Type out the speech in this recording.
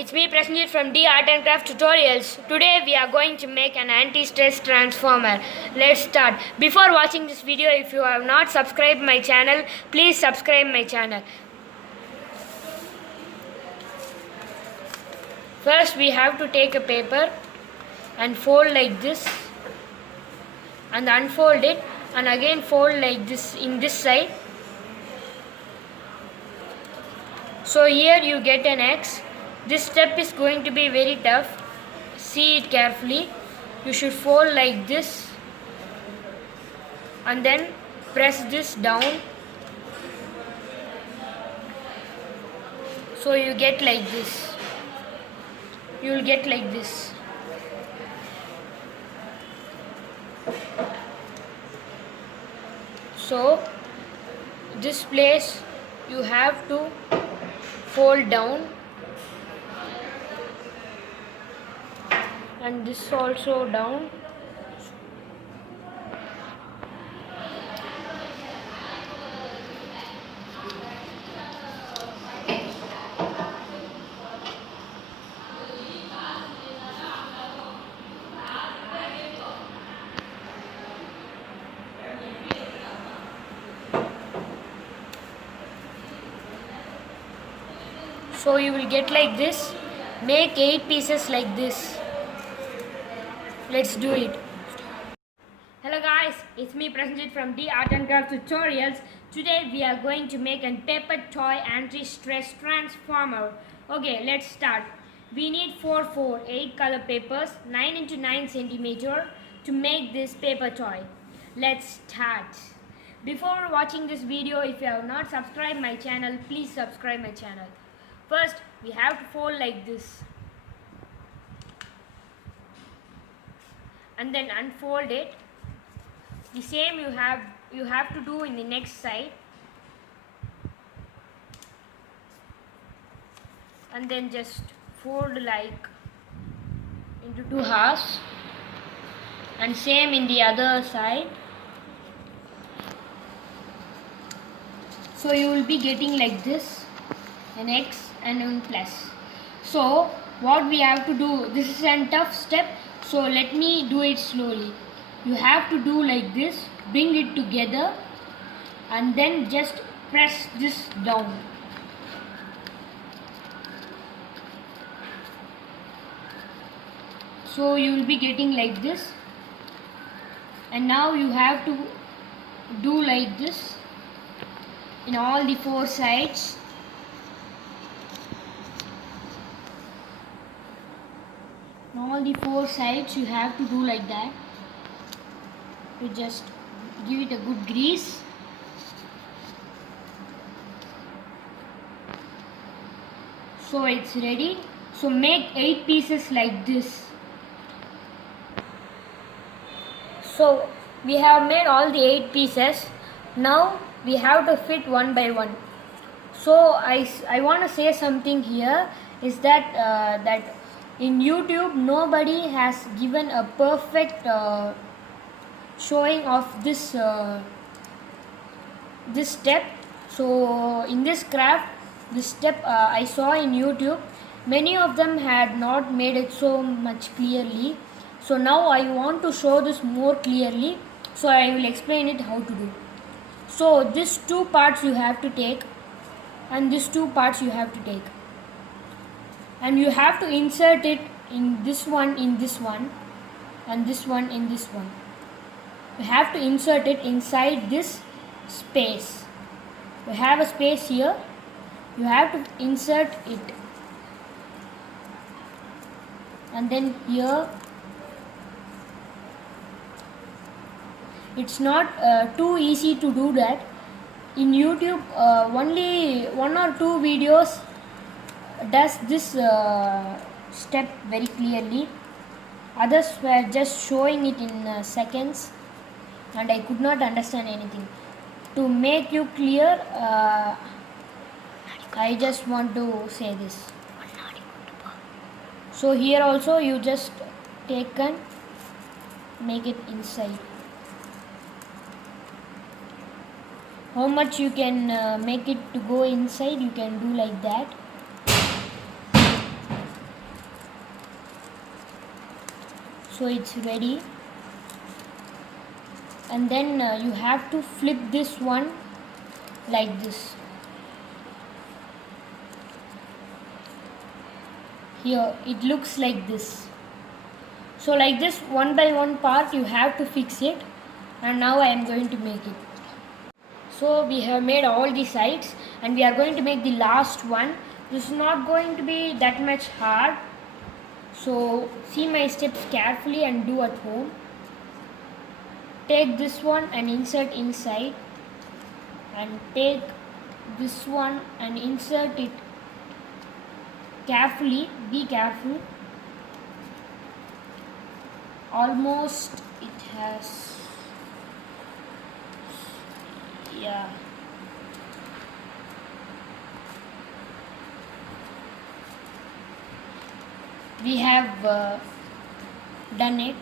it's me Prasenjit from D Art and Craft Tutorials. Today we are going to make an anti-stress transformer. Let's start. Before watching this video, if you have not subscribed my channel, please subscribe my channel. First we have to take a paper and fold like this and unfold it and again fold like this in this side. So here you get an X. This step is going to be very tough. See it carefully. You should fold like this and then press this down. So you get like this. You will get like this. So this place you have to fold down, and this also down. So you will get like this. Make 8 pieces like this. Let's do it. Hello guys, it's me Prasenjit from D Art and Craft Tutorials. Today we are going to make a paper toy anti-stress transformer. Okay, let's start. We need 8 color papers, 9 into 9 centimeter to make this paper toy. Let's start. Before watching this video, if you have not subscribed my channel, please subscribe my channel. First, we have to fold like this and then unfold it. The same you have to do in the next side, and then just fold like into 2 halves, and same in the other side. So you will be getting like this, an X and a plus. So what we have to do, this is a tough step, so let me do it slowly. You have to do like this, bring it together and then just press this down. So you will be getting like this, and now you have to do like this in all the 4 sides. All the 4 sides you have to do like that. You just give it a good grease. So it's ready. So make 8 pieces like this. So we have made all the 8 pieces. Now we have to fit one by one. So I want to say something here is that in YouTube nobody has given a perfect showing of this this step. So in this craft, this step I saw in YouTube, many of them had not made it so much clearly. So now I want to show this more clearly, so I will explain it how to do. So these 2 parts you have to take, and these 2 parts you have to take, and you have to insert it in this one, and this one in this one. You have to insert it inside this space. You have a space here. You have to insert it, and then here. It's not too easy to do that. In YouTube, only 1 or 2 videos does this step very clearly. Others were just showing it in seconds, and I could not understand anything. To make you clear, I just want to say this. So here also you just take and make it inside. How much you can make it to go inside, you can do like that. so it's ready. And then you have to flip this one like this. Here it looks like this. So like this, one by one part you have to fix it, and now I am going to make it. So we have made all the sides and we are going to make the last one. This is not going to be that much hard, so see my steps carefully and do at home. Take this one and insert inside, and take this one and insert it carefully. Be careful. Almost it has, yeah. We have done it.